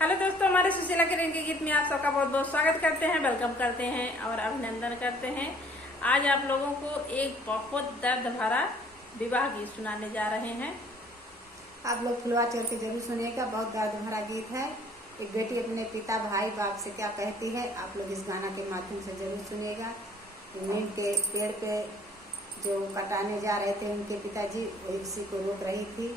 Hello दोस्तों, हमारे सुशीला किरण के गीत में आप सबका बहुत बहुत स्वागत करते हैं, वेलकम करते हैं और अभिनंदन करते हैं। आज आप लोगों को एक बहुत दर्द भरा विवाह गीत सुनाने जा रहे हैं। आप लोग फुलवा चढ़ के जरूर सुनिएगा। बहुत दर्द भरा गीत है। एक बेटी अपने पिता भाई बाप से क्या कहती है, आप लोग इस गाना के माध्यम से जरूर सुनिएगा। नीम के पेड़ पे जो कटाने जा रहे थे उनके पिताजी, वो इसी को रोक रही थी।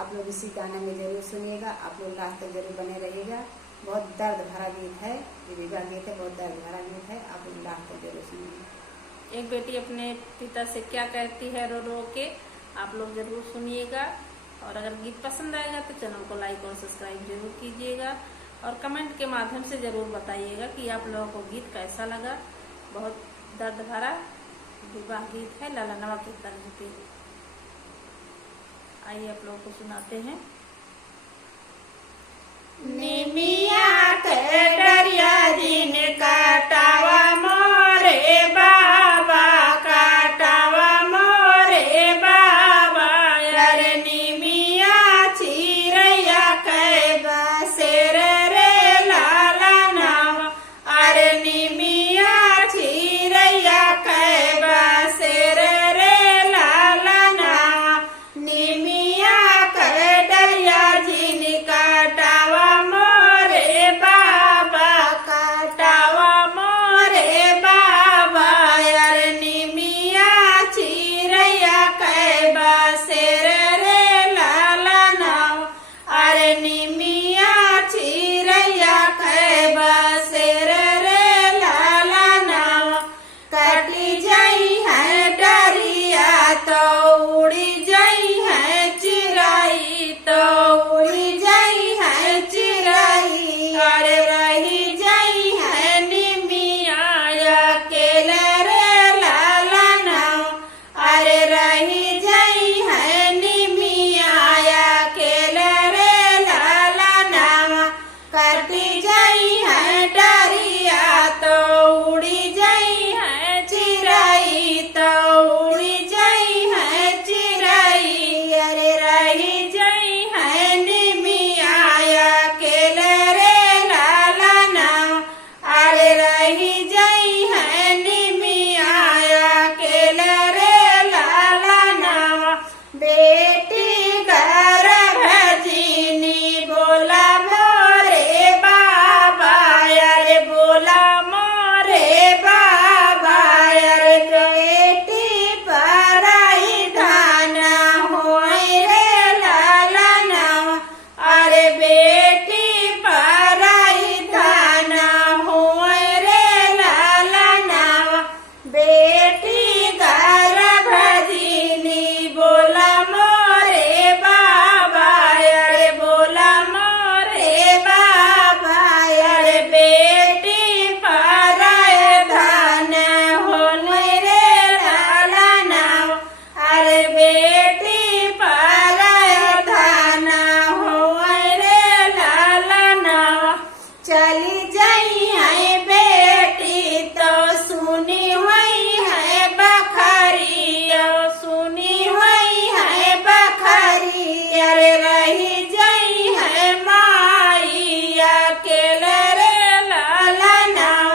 आप लोग इसी गाने में जरूर सुनिएगा। आप लोग लास्ट तक जरूर बने रहिएगा। बहुत दर्द भरा गीत है, ये विवाह गीत है, बहुत दर्द भरा गीत है। आप लोग लास्ट तक जरूर सुनिएगा। एक बेटी अपने पिता से क्या कहती है रो रो के, आप लोग जरूर सुनिएगा। और अगर गीत पसंद आएगा तो चैनल को लाइक और सब्सक्राइब जरूर कीजिएगा और कमेंट के माध्यम से जरूर बताइएगा कि आप लोगों को गीत कैसा लगा। बहुत दर्द भरा विवाह गीत है, ललनवा के तर्ज पे। आइए आप लोगों को सुनाते हैं। निमिया के डरिया दिन काटावा मोरे बाबा, काटावा मोरे बाबा। अरे निमिया चिरैया के बसेर रे लाला नावा, अरे निमिया चिरैया के बसेर रे लाला नावा। निमिया के डरिया जिन काटावा मोरे बाबा, काटावा मोरे बाबा। यार निमिया चिरैया के बसेर रे लाला नाव, अरे निमिया चिरैया के बसेर रे लाला नाव। कटी जाई है डरिया तो उड़ी जाई है चिराई, तो उड़ी जाई है चिराई। अरे रही जाई है निमिया अकेले रे लाला नाव, अरे रही जाई है निमिया अकेले रे लाला नाव। कटी जाई है डरिया तो उड़ी जाई है चिराई, तो उड़ी जाई है चिराई। अरे रही जाई है निमिया अकेले रे लाला नाव, अरे रही जाई है निमिया अकेले रे लाला नाव। बेटी गर्भजिनी बोला मोरे बाबा, अरे बोला मोरे बाबा। अरे बेटी पराई धाना होए रे लाला नाव, अरे बेटी पराई धाना होए रे लाला नाव। बेटी गर्भजिनी बोला मोरे बाबा, अरे बोला मोरे बाबा। अरे बेटी पराई धान होए रे लाला नाव, अरे बेटी पराई धान होए रे लाला नाव। चली जाई है बेटी तो सुनी हुई है बखरी, सुनी हुई है बखरी। अरे रही जाई है माई अकेले रे लाला नाव,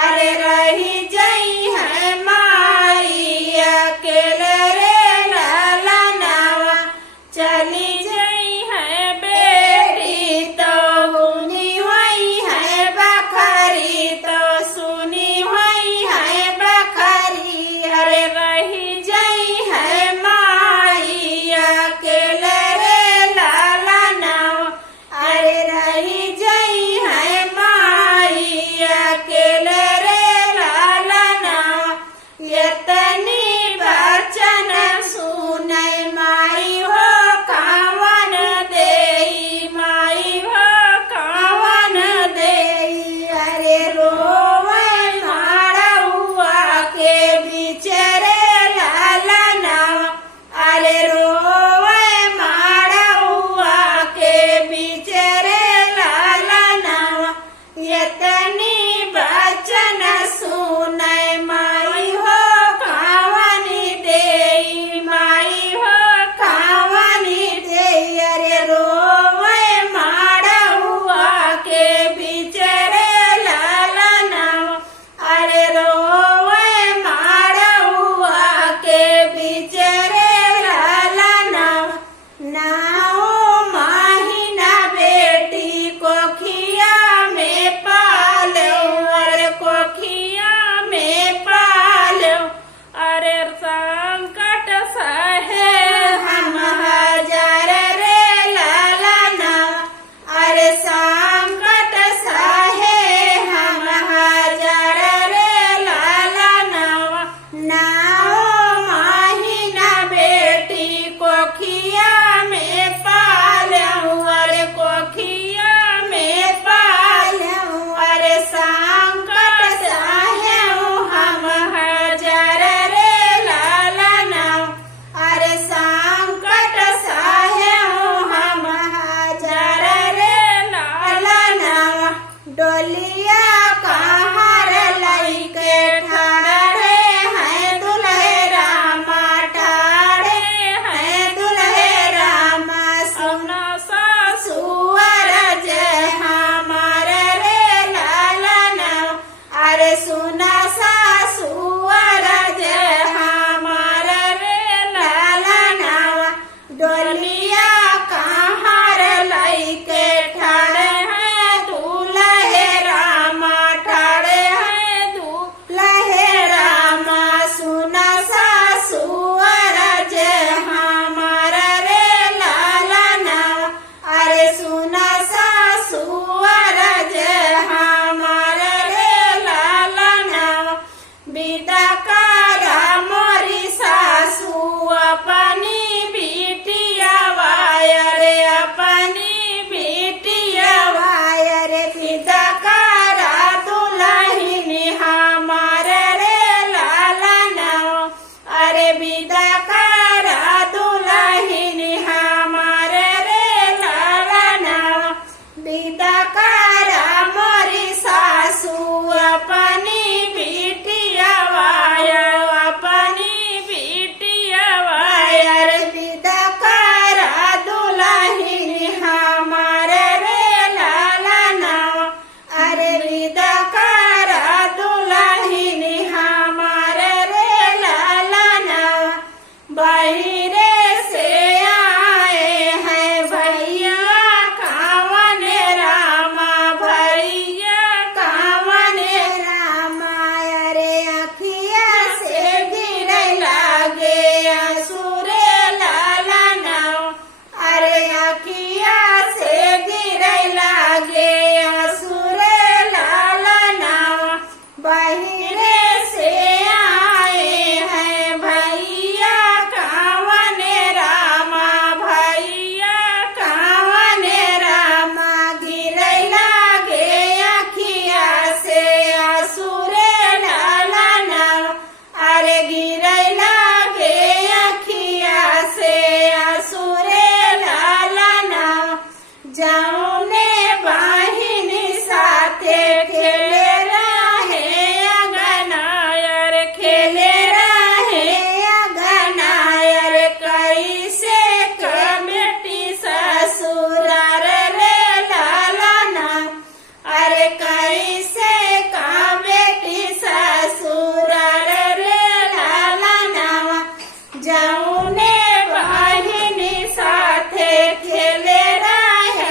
अरे रही जाई है माई अकेले रे लाला नाव। चली जाई है बेटी तो हुनी हुई है बखरी। डोलिया कहाँ रे लइके ठाड़े हैं दुल्हे रामा, ठाड़े हैं दुल्हे रामा। सुनो ससुर जे हमारे रे लालना, अरे सुना ससुर जे हमारे रे लालना। डोलिया कहाँ रे लइके ठाड़े हैं दुल्हे रामा, ठाड़े हैं दुल्हे रामा। सुना ससुर जे हमारा रे लालना, अरे सुना ससुर जे हमारा रे लालना। विदा करा मोरी सासू अपनी बिटिया वायरे, अपनी बिटिया वायरे। विदा करा दुल्हनी हमारे रे लालना, अरे विदा करा दुल्हनी हमारे रे लालना। विदा करा मोरी सासू अपनी बिटिया वायर, अपनी बिटिया वायर। विदा करा दुल्हनी हमारे रे लालना, अरे विदा करा दुल्हनी हमारे रे लालना। बहिरे से आए हैं भैया कावन रामा, भैया कावन रामा। अरे अखिया से गिरे लागे असुरे लालना, अरे अखिया से गिरे लागे असुरे लालना। बहिरे से आए हैं भैया कावन रामा, भैया कावन रामा। गिरे लागे अखिया से असुरे लालना, अरे गिरे लागे अखिया से असुरे लालना। जाऊने बहिनी साथे खेले रहे अगनायर, खेले रहे अगनायर। कैसे कमेटी ससुरार रे लालना, अरे कैसे कमेटी ससुरार रे लालना। जाऊने बहिनी साथे खेले रहे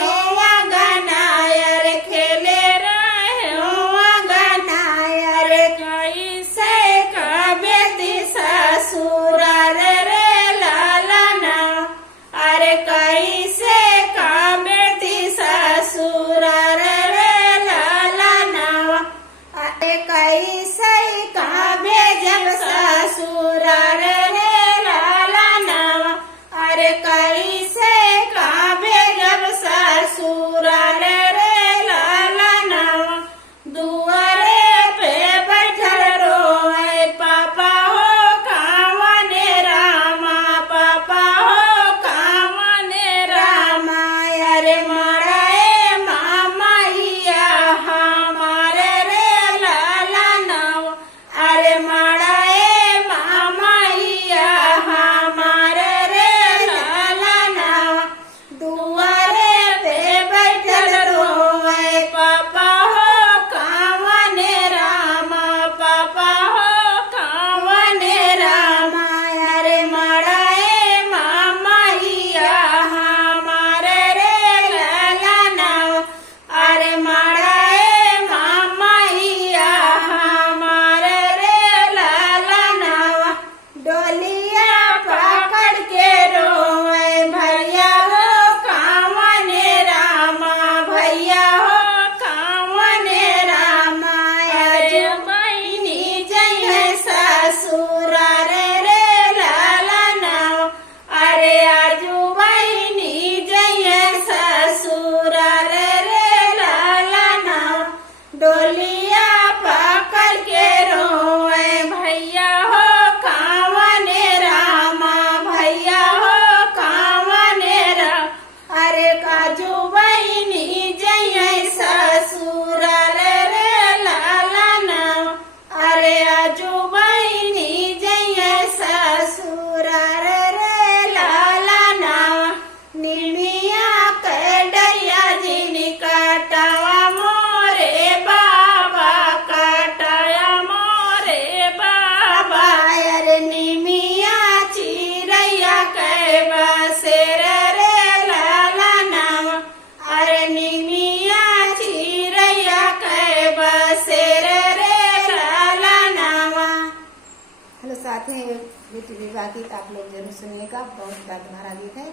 गाते हैं बेटी विवाह गीत, आप लोग जरूर सुनिएगा, बहुत दर्द भरा गीत है।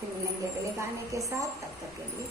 फिर मिलेंगे अगले गाने के साथ, तब तक के लिए